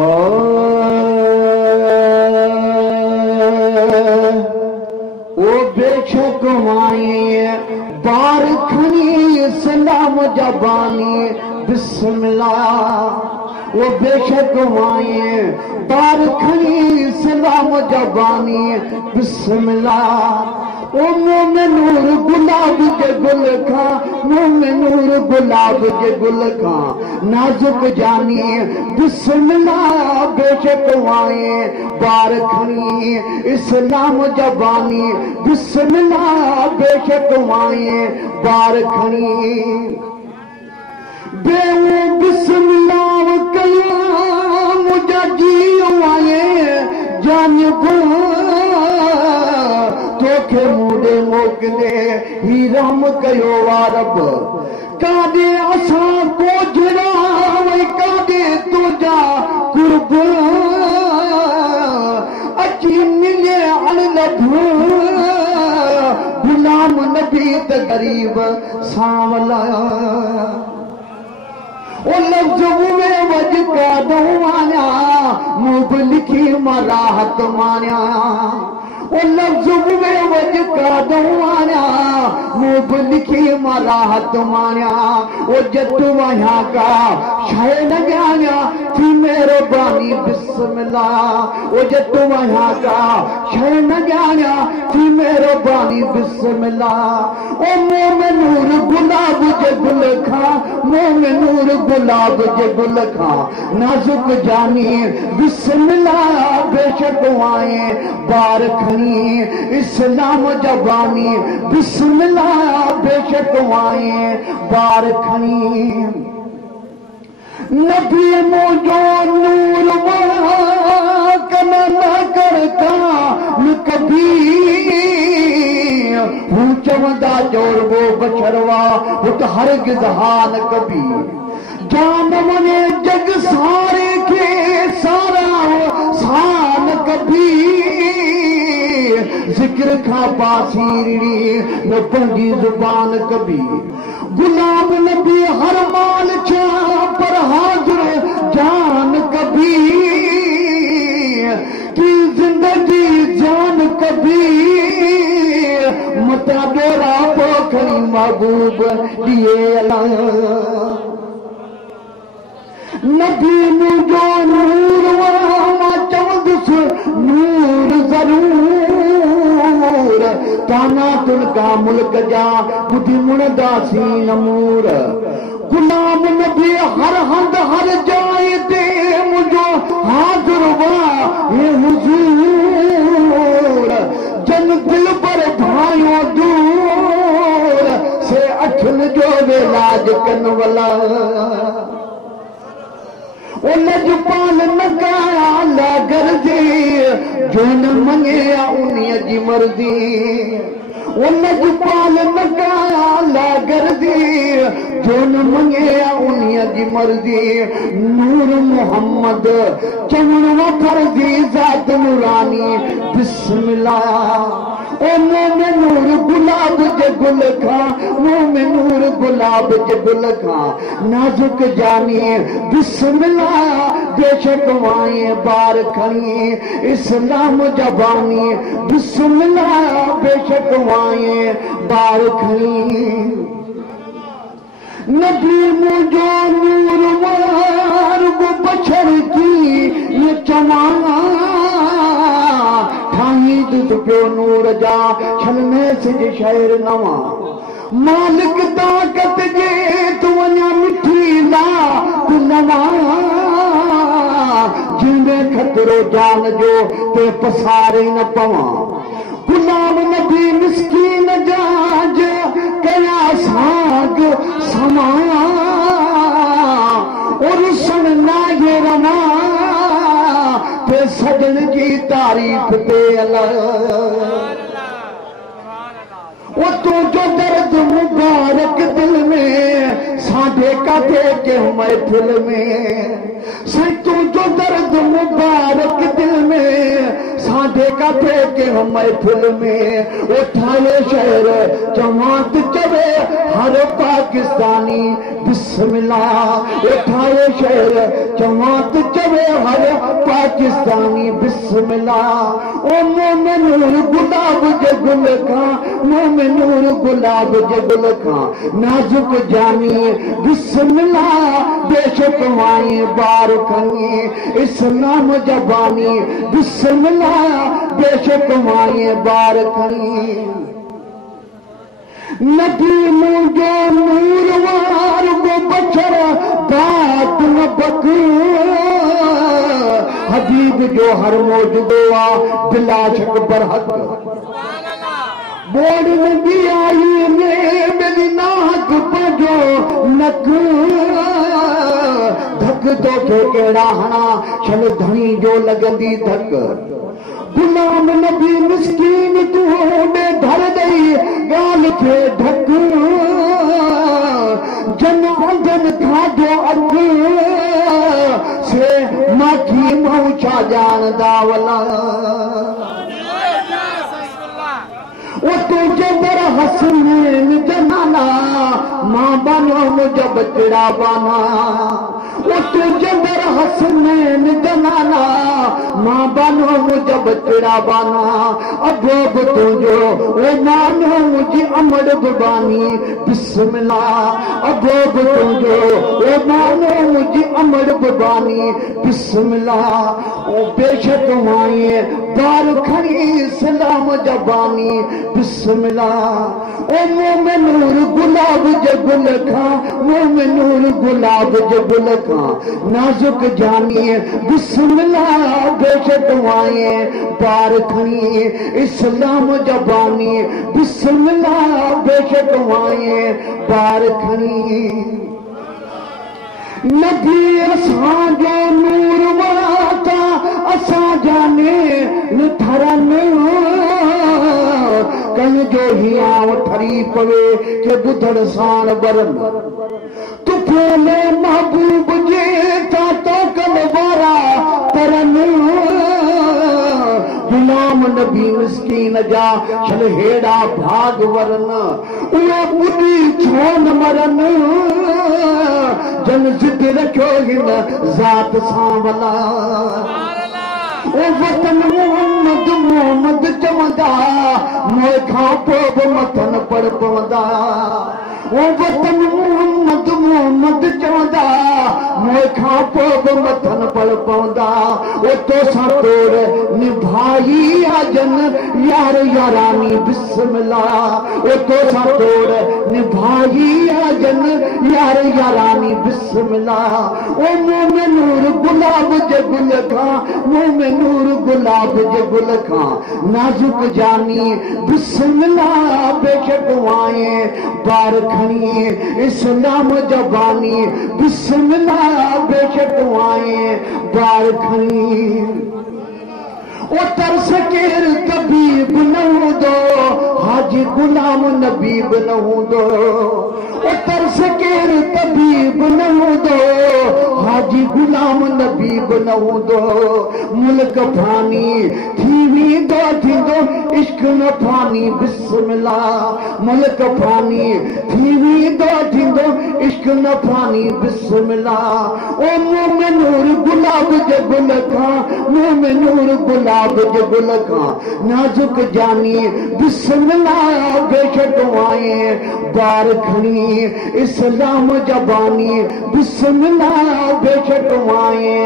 ओ बेशक माए बार खनी सलाम जबानी बिस्मिल्लाह। वो बेशक माए बार खनी सलाम जबानी बिस्मिल्लाह। ओ मुँह में नूर गुलाब के गुल खा, मुँह में नूर गुलाब के गुल खा नाजुक जानी बिस्मिल्लाह। बेशक वाए बार खनी इस्लाम जबानी बिस्मिल्लाह। बेशक वाए बार खनी बेऊ बिस्मिल्लाह कया मुझा जी वाए जानिब तोखे मूडे मोकले ही राम कयो वारब। कादे असा को जरा वही कादे तुझा कुर्ब अची मिले अलग गुलाम नबी त गरीब सांवला। ओ लफ्ज़ में वज कादो मानिया मुँह लिखी मराहत मानिया। ओ लफ्ज़ में वज कादो मानिया मुँह लिखी मराहत मानिया। ओ जट्टू वहाँ का शय न जानिया थी मेहरबानी बिस्मिल्लाह। ओ जट्टू वहाँ का शय न जानिया थी मेहरबानी बिस्मिल्लाह। ओ मुँह में नूर गुलाब जे गुल खा, मुँह में नूर गुलाब जे गुल खा नाजुक जानी बिस्मिल्लाह। बेशक आए बार खनी इस्लाम जबानी बिस्मिल्लाह। बेशक आए बार खनी नबी मुझो नूर कना न करता कभी हूँ चवंदा जोर वो बछरवा वो तो हरगिज़ हान कभी। जान मने जग सारे के सारा सान कभी जिक्र खा बासीरी न पंजी जुबान कभी। गुलाम नबी हर माल छा पर हाजिर जान कभी की जिंदगी जान कभी मता डोरा पोखरी महबूब दिए अल्लाह। नबी मुझो नूर वामा चवंदुस नूर जरूर ताना तुलका मुल्क जा बुद्धि मुणदासी नमूर। गुलाम नबी हर हंद हर जाए दे मुझो हाजिर वा ये हुजूर। जन दिल पर भाइयों दूर से अठन जो वेलाज कन वाला। ओ लजपाल नकाया ला गर्जे जो न मंगे उन्हीं जी मर्जी। ओ लजपाल नकाया ला गर्जे जो न मंगे उन्हीं जी मर्जी। नूर मोहम्मद चवण फर्जी जात नूरानी बिस्मिल्लाह। ओ मुँह में नूर गुलाब जे गुल खा, मुँह में नूर गुलाब जे गुल खा नाजुक जानी बिस्मिल्लाह। बेशक वाए बार खनी इस्लाम जबानी बिस्मिल्लाह। बेशक वाए बार खनी नबी मुझो नूर वार वो बशर की ये चमाना। ठाही दुध पियो नूर जा छलने सिज शहर नवा। मालिक ताकत जे तू वञा मिठी ला तू नवा। जिंदे खतरो जान जो ते पसारे न पवा। गुलाम नबी मिस्कीन जाज कया साग समा और सुनना ये रमा ते सजन की तारीफ पे अल्लाह। वो तो जो दर्द मुबारक दिल में साढ़े काटे के महफिल में। तू जो दर्द मुबारक दिल में साढ़े काटे के महफिल में। उठाए शहर जमात चवे हर पाकिस्तानी बिस्मिल्लाह उठाए शहर जमात चवे हर पाकिस्तानी बिस्मिल्लाह ओ मोमिनूर गुलाब जे गुल खां मोमिनूर गुलाब जे गुल खां नाजुक जानी बिस्मिल्लाह बेशक वाई बार खनी इस्लाम जबानी बिस्मिल्लाह बेशक वाई बार खनी नबी मुझो नूरवार को बचर बात न बकू हबीब जो हर मौजूदो आ बिला शक बरहक बोड़ नबी आई ने मेरी नाक पजो नक धक तो के केड़ा हना छल धनी जो लगंदी धक गुलाम नबी मिस्कीन तू होने धर दई गाल थे ढक जन अंधन था जो अग से माखी मऊचा जान दावला वो तुझे बड़ा हसनैन जनाना माँ बनो मुझे बचड़ा बना वो तुझे बड़ा हसनैन जनाना माँ बनो मुझे बचड़ा बना अब तुझो वो मानो मुझे अमर बबानी बिस्मिल्लाह अब तुझो वो मानो मुझे अमर बबानी बिस्मिल्लाह ओ बेशक माए बार खड़ी सलाम जबानी बिस्मिल्लाह ओ मोमिनूर गुलाब जे गुल खां मोमिनूर गुलाब जे गुल खां नाजुक जानी बिस्मिल्लाह बेशक वाए बार खणी इस्लाम जबानी बिस्मिल्लाह बेशक वाए बार खणी नबी असां जो नूर वाता असां जाने न थरन कन जो हियाव ठरी पवे के बुधड़ साण बरन तू फूले महबूब जे ता तो कल वारा परन गुलाम नबी मिस्कीन जा छल हेड़ा भाग वरन उहो बुधी छो न मरन जन जिद रखो हिन ज़ात सां वला ओ वतन मोहम्मद मोहम्मद चवंदा मोए खां पोइ बि मथन पड़ पवंदा ओ वतन मोहम्मद मोहम्मद चवंदा मोए खां पोइ बि मथन पड़ पवंदा ओ तोसां तोड़ निभाई आ जन यार यारानी बिस्मिल्लाह ओ तोसां तोड़ निभाई आ जन यार यारानी बिस्मिल्लाह ओ मोमिनूर गुलाब जे गुल खां मोमिनूर गुलाब जे गुल खां नाजुक जानी बिस्मिल्लाह बेशक वाए बार खणी इस्लाम जबानी बिस्मिल्लाह बेशक वाए बार खणी ओ तरस केर तबीब न हूंदो हाजी गुलाम नबीब न हूंदो ओ तरस केर तबीब न हूंदो हाजी गुलाम नबीब न हूंदो मुल्क फानी थी वेंदो इश्क न फानी बिस्मिल्लाह मुल्क फानी थी वेंदो इश्क न फानी बिस्मिल्लाह ओ मोमिनूर गुलाब जे गुल खां मोमिनूर गुलाब जे गुल खां नाजुक जानी बिस्मिल्लाह बेशक वाए बार खणी इस्लाम जबानी बिस्मिल्लाह बेशक वाए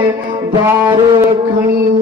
बार खणी